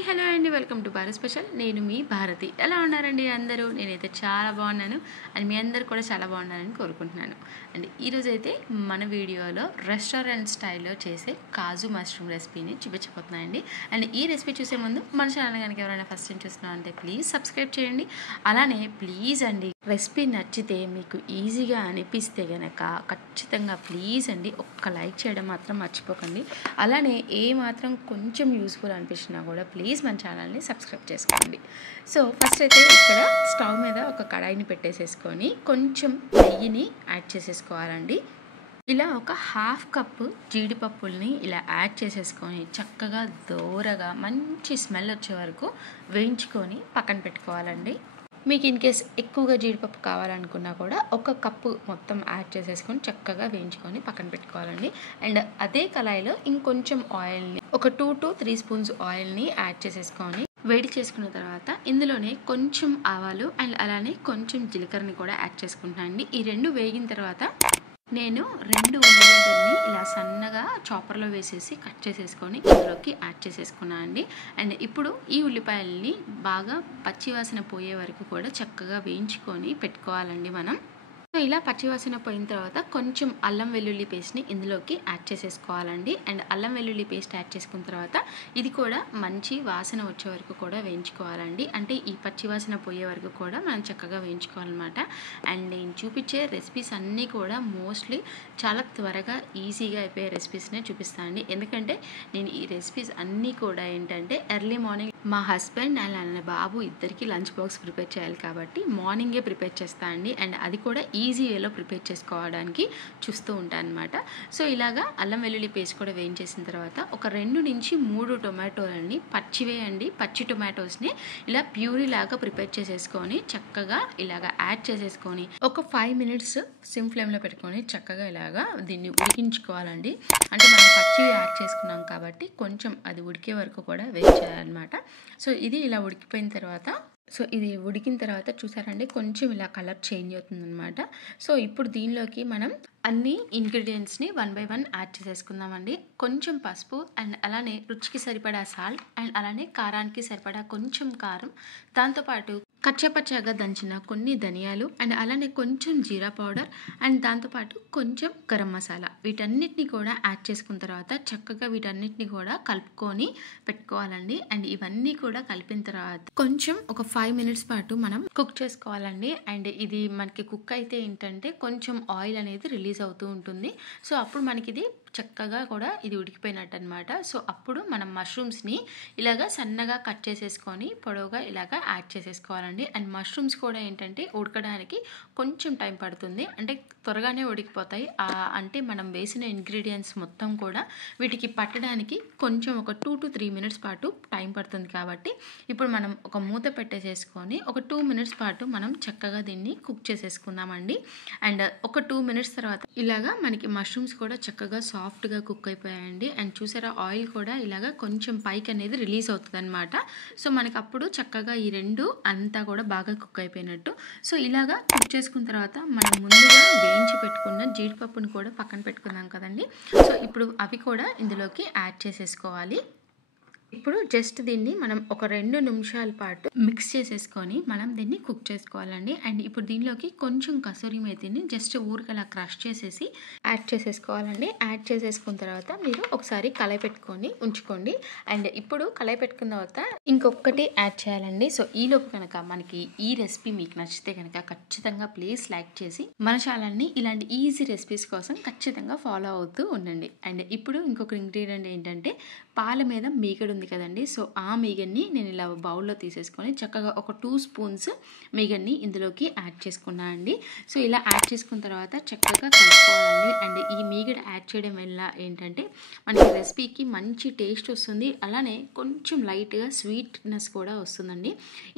Hi hello అండి, welcome to Bharat special. నేను మీ భారతి. ఎలా ఉన్నారండి అందరూ? నేనైతే చాలా బాగున్నాను అండ్ మీ అందరు కూడా చాలా బాగున్నారని కోరుకుంటున్నాను. అండ్ ఈరోజైతే మన వీడియోలో రెస్టారెంట్ స్టైల్లో చేసే కాజు మష్రూమ్ రెసిపీని చూపించబోతున్నాయండి. అండ్ ఈ రెసిపీ చూసే ముందు మన ఛానల్ కనుక ఎవరైనా ఫస్ట్ టైం చూస్తున్నాం అంటే ప్లీజ్ సబ్స్క్రైబ్ చేయండి. అలానే ప్లీజ్ అండి, రెసిపీ నచ్చితే మీకు ఈజీగా అనిపిస్తే కనుక ఖచ్చితంగా ప్లీజ్ అండి ఒక్క లైక్ చేయడం మాత్రం మర్చిపోకండి. అలానే ఏ మాత్రం కొంచెం యూస్ఫుల్ అనిపించినా కూడా ప్లీజ్ మన ఛానల్ని సబ్స్క్రైబ్ చేసుకోండి. సో ఫస్ట్ అయితే ఇక్కడ స్టవ్ మీద ఒక కడాయిని పెట్టేసేసుకొని కొంచెం నెయ్యిని యాడ్ చేసేసుకోవాలండి. ఇలా ఒక హాఫ్ కప్పు జీడిపప్పుల్ని ఇలా యాడ్ చేసేసుకొని చక్కగా దోరగా మంచి స్మెల్ వచ్చే వరకు వేయించుకొని పక్కన పెట్టుకోవాలండి. మీకు ఇన్ కేస్ ఎక్కువగా జీడిపప్పు కావాలనుకున్నా కూడా ఒక కప్పు మొత్తం యాడ్ చేసేసుకొని చక్కగా వేయించుకొని పక్కన పెట్టుకోవాలండి. అండ్ అదే కళాయిలో ఇంకొంచెం ఆయిల్ని ఒక 2 to 3 స్పూన్స్ ఆయిల్ని యాడ్ చేసేసుకొని వేడి చేసుకున్న తర్వాత ఇందులోనే కొంచెం ఆవాలు అండ్ అలానే కొంచెం జీలకర్రని కూడా యాడ్ చేసుకుంటానండి. ఈ రెండు వేగిన తర్వాత నేను 2 ఉల్లిగడ్డల్ని ఇలా సన్నగా చాపర్లో వేసేసి కట్ చేసేసుకొని ఇందులోకి యాడ్ చేసేసుకున్నాను అండి. అండ్ ఇప్పుడు ఈ ఉల్లిపాయలని బాగా పచ్చివాసన పోయే వరకు కూడా చక్కగా వేయించుకొని పెట్టుకోవాలండి మనం. సో ఇలా పచ్చివాసన పోయిన తర్వాత కొంచెం అల్లం వెల్లుల్లి పేస్ట్ని ఇందులోకి యాడ్ చేసేసుకోవాలండి. అండ్ అల్లం వెల్లుల్లి పేస్ట్ యాడ్ చేసుకున్న తర్వాత ఇది కూడా మంచి వాసన వచ్చే వరకు కూడా వేయించుకోవాలండి. అంటే ఈ పచ్చివాసన పోయే వరకు కూడా మనం చక్కగా వేయించుకోవాలన్నమాట. అండ్ నేను చూపించే రెసిపీస్ అన్నీ కూడా మోస్ట్లీ చాలా త్వరగా ఈజీగా అయిపోయే రెసిపీస్నే చూపిస్తానండి. ఎందుకంటే నేను ఈ రెసిపీస్ అన్నీ కూడా ఏంటంటే ఎర్లీ మార్నింగ్ మా హస్బెండ్ అండ్ నా బాబు ఇద్దరికి లంచ్ బాక్స్ ప్రిపేర్ చేయాలి కాబట్టి మార్నింగే ప్రిపేర్ చేస్తానండి. అండ్ అది కూడా ఈజీ వేలో ప్రిపేర్ చేసుకోవడానికి చూస్తూ ఉంటాను అనమాట. సో ఇలాగా అల్లం వెల్లుల్లి పేస్ట్ కూడా వేయించేసిన తర్వాత ఒక 2 నుంచి 3 టొమాటోలని పచ్చివేయండి, పచ్చి టొమాటోస్ని ఇలా ప్యూరీ లాగా ప్రిపేర్ చేసేసుకొని చక్కగా ఇలాగా యాడ్ చేసేసుకొని ఒక 5 minutes సిమ్ ఫ్లేమ్లో పెట్టుకొని చక్కగా ఇలాగా దీన్ని ఉడికించుకోవాలండి. అంటే మనం పచ్చి యాడ్ చేసుకున్నాం కాబట్టి కొంచెం అది ఉడికే వరకు కూడా వెయిట్ చేయాలన్నమాట. సో ఇది ఇలా ఉడికిపోయిన తర్వాత ఇది ఉడికిన తర్వాత చూసారండి కొంచెం ఇలా కలర్ చేంజ్ అవుతుందన్నమాట. సో ఇప్పుడు దీనిలోకి మనం అన్ని ఇంగ్రీడియంట్స్ని 1 by 1 యాడ్ చేసేసుకుందామండి. కొంచెం పసుపు అండ్ అలానే రుచికి సరిపడా సాల్ట్ అండ్ అలానే కారానికి సరిపడా కొంచెం కారం, దాంతోపాటు కచ్చపచ్చగా దంచిన కొన్ని ధనియాలు అండ్ అలానే కొంచెం జీరా పౌడర్ అండ్ దాంతోపాటు కొంచెం గరం మసాలా, వీటన్నిటిని కూడా యాడ్ చేసుకున్న తర్వాత చక్కగా వీటన్నిటిని కూడా కలుపుకొని పెట్టుకోవాలండి. అండ్ ఇవన్నీ కూడా కలిపిన తర్వాత కొంచెం ఒక 5 minutes పాటు మనం కుక్ చేసుకోవాలండి. అండ్ ఇది మనకి కుక్ అయితే ఏంటంటే కొంచెం ఆయిల్ అనేది రిలీజ్ అవుతూ ఉంటుంది. సో అప్పుడు మనకి ఇది చక్కగా కూడా ఇది ఉడికిపోయినట్టు అనమాట. సో అప్పుడు మనం మష్రూమ్స్ని ఇలాగా సన్నగా కట్ చేసేసుకొని పొడవుగా ఇలాగా యాడ్ చేసేసుకోవాలండి. అండ్ మష్రూమ్స్ కూడా ఏంటంటే ఉడకడానికి కొంచెం టైం పడుతుంది, అంటే త్వరగానే ఉడికిపోతాయి. అంటే మనం వేసిన ఇంగ్రీడియంట్స్ మొత్తం కూడా వీటికి పట్టడానికి కొంచెం ఒక 2 to 3 minutes పాటు టైం పడుతుంది. కాబట్టి ఇప్పుడు మనం ఒక మూత పెట్టేసేసుకొని ఒక 2 minutes పాటు మనం చక్కగా దీన్ని కుక్ చేసేసుకుందామండి. అండ్ ఒక 2 minutes తర్వాత ఇలాగా మనకి మష్రూమ్స్ కూడా చక్కగా సాఫ్ట్గా కుక్ అయిపోయాయండి. అండ్ చూసారా ఆయిల్ కూడా ఇలాగా కొంచెం పైకి అనేది రిలీజ్ అవుతుంది అనమాట. సో మనకి అప్పుడు చక్కగా ఈ రెండు అంతా కూడా బాగా కుక్ అయిపోయినట్టు. సో ఇలాగా కుక్ చేసుకున్న తర్వాత మనం ముందుగా వేయించి పెట్టుకున్న జీడిపప్పుని కూడా పక్కన పెట్టుకున్నాం కదండి. సో ఇప్పుడు అవి కూడా ఇందులోకి యాడ్ చేసేసుకోవాలి. ఇప్పుడు జస్ట్ దీన్ని మనం ఒక 2 నిమిషాల పాటు మిక్స్ చేసేసుకొని మనం దీన్ని కుక్ చేసుకోవాలండి. అండ్ ఇప్పుడు దీనిలోకి కొంచెం కసూరి మేతిని జస్ట్ ఊరికి అలా క్రష్ చేసేసి యాడ్ చేసేసుకోవాలండి. యాడ్ చేసేసుకున్న తర్వాత మీరు ఒకసారి కలయి పెట్టుకొని ఉంచుకోండి. అండ్ ఇప్పుడు కలయి పెట్టుకున్న తర్వాత ఇంకొకటి యాడ్ చేయాలండి. సో ఈలోపు కనుక మనకి ఈ రెసిపీ మీకు నచ్చితే కనుక ఖచ్చితంగా ప్లీజ్ లైక్ చేసి మన ఛానల్ని ఇలాంటి ఈజీ రెసిపీస్ కోసం ఖచ్చితంగా ఫాలో అవుతూ ఉండండి. అండ్ ఇప్పుడు ఇంకొక ఇంగ్రీడియంట్ ఏంటంటే పాల మీద మీగడ ఉంది కదండి. సో ఆ మీగడ్ని నేను ఇలా బౌల్లో తీసేసుకొని చక్కగా ఒక 2 స్పూన్స్ మీగడ్ని ఇందులోకి యాడ్ చేసుకున్నాను అండి. సో ఇలా యాడ్ చేసుకున్న తర్వాత చక్కగా కలుపుకోవాలండి. అండ్ ఈ మీగడ యాడ్ చేయడం వల్ల ఏంటంటే మనకి రెసిపీకి మంచి టేస్ట్ వస్తుంది, అలానే కొంచెం లైట్గా స్వీట్నెస్ కూడా వస్తుందండి.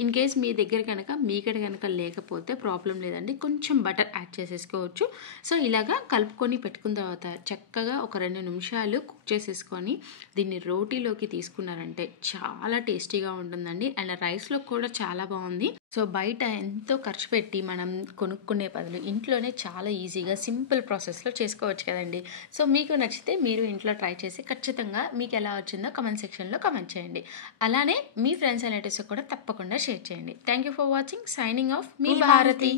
ఇన్ కేస్ మీ దగ్గర కనుక మీగడ కనుక లేకపోతే ప్రాబ్లం లేదండి, కొంచెం బటర్ యాడ్ చేసేసుకోవచ్చు. సో ఇలాగా కలుపుకొని పెట్టుకున్న తర్వాత చక్కగా ఒక 2 నిమిషాలు కుక్ చేసేసుకొని దీన్ని రోటీలోకి తీసుకున్నారంటే చాలా టేస్టీగా ఉంటుందండి. అండ్ రైస్లో కూడా చాలా బాగుంది. సో బయట ఎంతో ఖర్చు పెట్టి మనం కొనుక్కునే బదులు ఇంట్లోనే చాలా ఈజీగా సింపుల్ ప్రాసెస్లో చేసుకోవచ్చు కదండి. సో మీకు నచ్చితే మీరు ఇంట్లో ట్రై చేసి ఖచ్చితంగా మీకు ఎలా వచ్చిందో కమెంట్ సెక్షన్లో కమెంట్ చేయండి. అలానే మీ ఫ్రెండ్స్ అండ్ రిలేటివ్స్కి కూడా తప్పకుండా షేర్ చేయండి. Thank you for watching. Signing off మీ భారతి.